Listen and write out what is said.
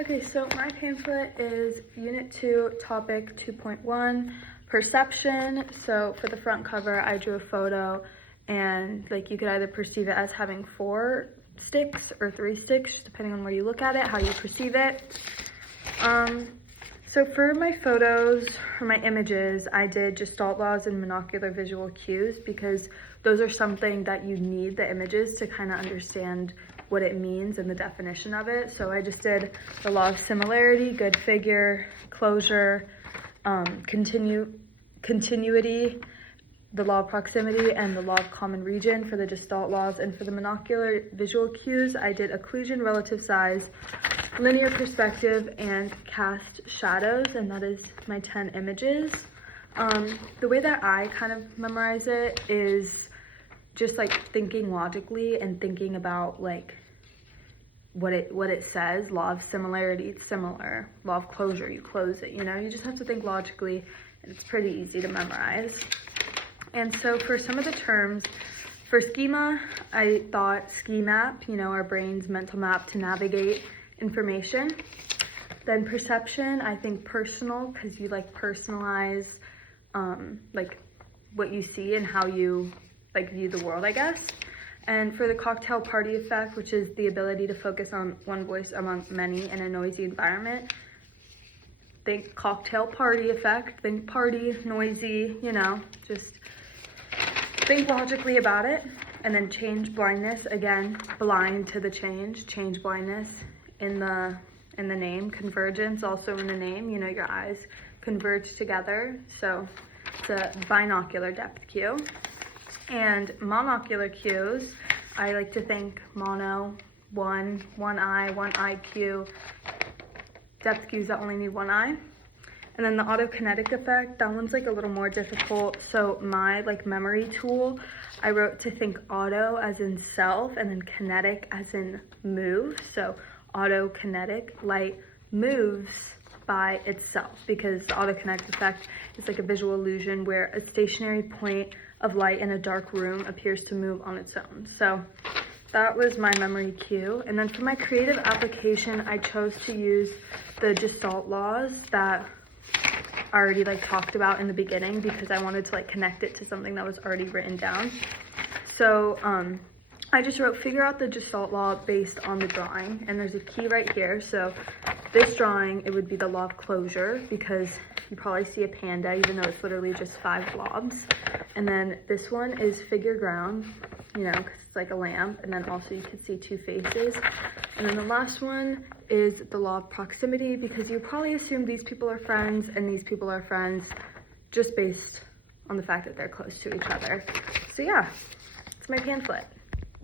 Okay, so my pamphlet is Unit 2, Topic 2.1, Perception. So for the front cover, I drew a photo, and like you could either perceive it as having 4 sticks or 3 sticks, just depending on where you look at it, how you perceive it. So for my photos, or my images, I did Gestalt laws and monocular visual cues because those are something that you need the images to kind of understand what it means and the definition of it. So I just did the law of similarity, good figure, closure, continuity, the law of proximity, and the law of common region for the Gestalt laws. And for the monocular visual cues, I did occlusion, relative size, linear perspective, and cast shadows, and that is my 10 images. The way that I kind of memorize it is just like thinking logically and thinking about like what it says. Law of similarity, it's similar. Law of closure, you close it, you know? You just have to think logically, and it's pretty easy to memorize. And so for some of the terms, for schema, I thought ski map, you know, our brain's mental map to navigate information. Then perception, I think personal, because you like personalize like what you see and how you like view the world, I guess. And for the cocktail party effect, which is the ability to focus on one voice among many in a noisy environment, think cocktail party effect, think party, noisy, you know, just think logically about it. And then change blindness, again, blind to the change blindness in the name. Convergence, also in the name, you know, your eyes converge together. So it's a binocular depth cue. And monocular cues, I like to think mono, one eye cue, depth cues that only need one eye. And then the autokinetic effect, that one's like a little more difficult. So my like memory tool, I wrote to think auto as in self, and then kinetic as in move. So autokinetic, light moves by itself, because the autokinetic effect is like a visual illusion where a stationary point of light in a dark room appears to move on its own. So that was my memory cue. And then for my creative application, I chose to use the Gestalt laws that I already like talked about in the beginning, because I wanted to like connect it to something that was already written down. So I just wrote, figure out the Gestalt law based on the drawing, and there's a key right here. So this drawing, it would be the law of closure, because you probably see a panda, even though it's literally just 5 blobs. And then this one is figure ground, you know, because it's like a lamp, and then also you could see 2 faces. And then the last one is the law of proximity, because you probably assume these people are friends and these people are friends just based on the fact that they're close to each other. So yeah, it's my pamphlet.